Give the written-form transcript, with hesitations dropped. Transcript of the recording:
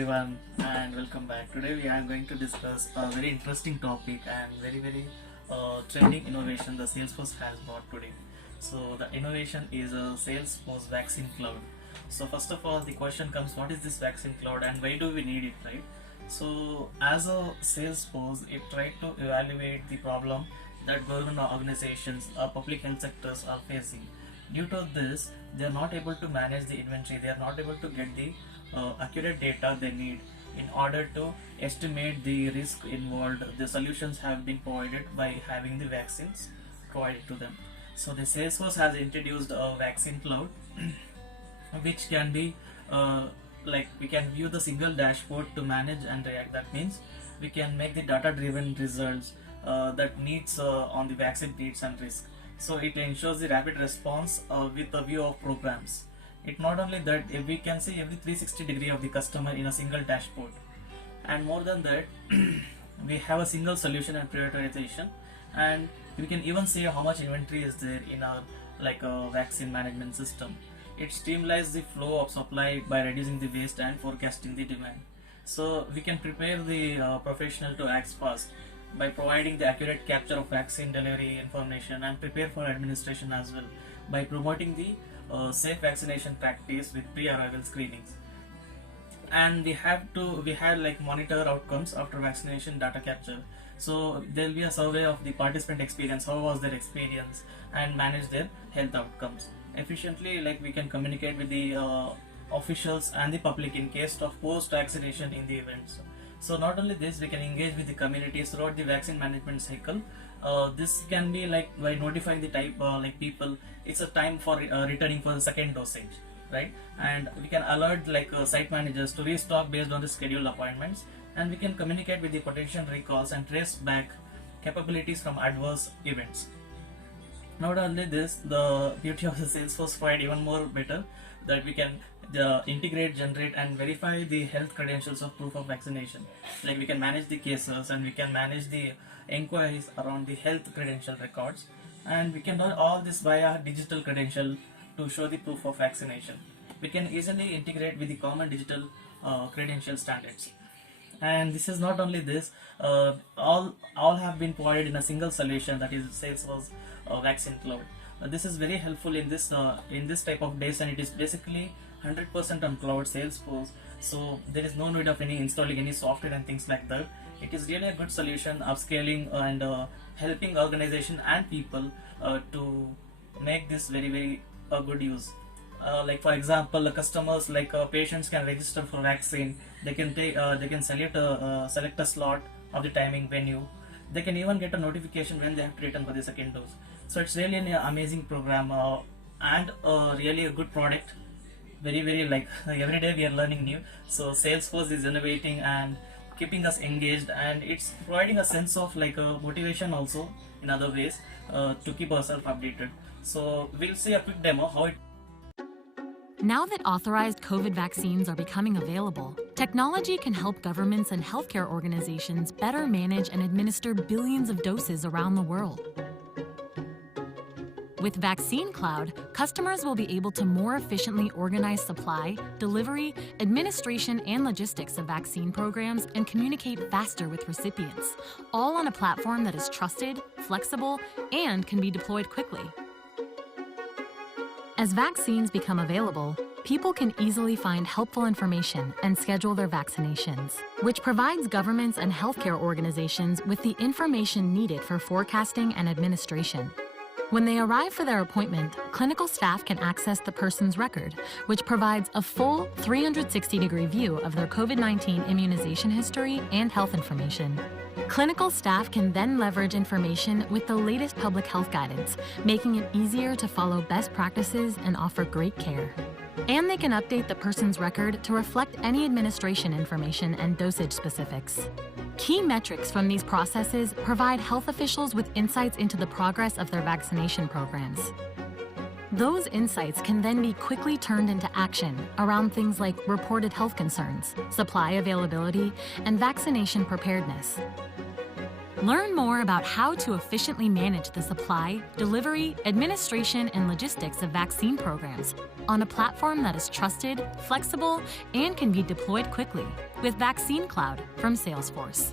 everyone and welcome back. Today we are going to discuss a very interesting topic and very trending innovation the Salesforce has brought today. So the innovation is a Salesforce Vaccine Cloud. So first of all the question comes, what is this Vaccine Cloud and why do we need it, right? So as a Salesforce, it tried to evaluate the problem that government organizations or public health sectors are facing. Due to this, they are not able to manage the inventory, they are not able to get the accurate data they need in order to estimate the risk involved. The solutions have been provided by having the vaccines provided to them. So the Salesforce has introduced a vaccine cloud which can be we can view the single dashboard to manage and react. That means we can make the data driven results that needs on the vaccine needs and risk. So it ensures the rapid response with a view of programs. It not only that, we can see every 360 degree of the customer in a single dashboard, and more than that we have a single solution and prioritization, and we can even see how much inventory is there in our vaccine management system. It streamlines the flow of supply by reducing the waste and forecasting the demand. So we can prepare the professional to act fast by providing the accurate capture of vaccine delivery information, and prepare for administration as well by promoting the safe vaccination practice with pre-arrival screenings. And we had monitor outcomes after vaccination data capture. So there will be a survey of the participant experience, how was their experience, and manage their health outcomes efficiently. Like we can communicate with the officials and the public in case of post vaccination in the events. So not only this, we can engage with the communities throughout the vaccine management cycle. This can be like by notifying the type people it's a time for returning for the second dosage, right? And we can alert site managers to restock based on the scheduled appointments, and we can communicate with the potential recalls and trace back capabilities from adverse events. Not only this, the beauty of the Salesforce provide even more better, that we can integrate, generate and verify the health credentials of proof of vaccination. Like we can manage the cases and we can manage the inquiries around the health credential records, and we can do all this via digital credential to show the proof of vaccination. We can easily integrate with the common digital credential standards. And this is not only this, all have been provided in a single solution, that is Salesforce Vaccine Cloud. This is very helpful in this type of days, and it is basically 100% on cloud Salesforce. So there is no need of any installing any software and things like that. It is really a good solution, upscaling and helping organization and people to make this very good use. Like for example, the customers patients can register for vaccine. They can select a slot of the timing venue. They can even get a notification when they have to return for the second dose. So it's really an amazing program and really a good product. Very every day we are learning new. So Salesforce is innovating and keeping us engaged, and it's providing a sense of motivation also in other ways to keep ourselves updated. So we'll see a quick demo how it. Now that authorized COVID vaccines are becoming available, technology can help governments and healthcare organizations better manage and administer billions of doses around the world. With Vaccine Cloud, customers will be able to more efficiently organize supply, delivery, administration, and logistics of vaccine programs and communicate faster with recipients, all on a platform that is trusted, flexible, and can be deployed quickly. As vaccines become available, people can easily find helpful information and schedule their vaccinations, which provides governments and healthcare organizations with the information needed for forecasting and administration. When they arrive for their appointment, clinical staff can access the person's record, which provides a full 360-degree view of their COVID-19 immunization history and health information. Clinical staff can then leverage information with the latest public health guidance, making it easier to follow best practices and offer great care. And they can update the person's record to reflect any administration information and dosage specifics. Key metrics from these processes provide health officials with insights into the progress of their vaccination programs. Those insights can then be quickly turned into action around things like reported health concerns, supply availability, and vaccination preparedness. Learn more about how to efficiently manage the supply, delivery, administration, and logistics of vaccine programs on a platform that is trusted, flexible, and can be deployed quickly with Vaccine Cloud from Salesforce.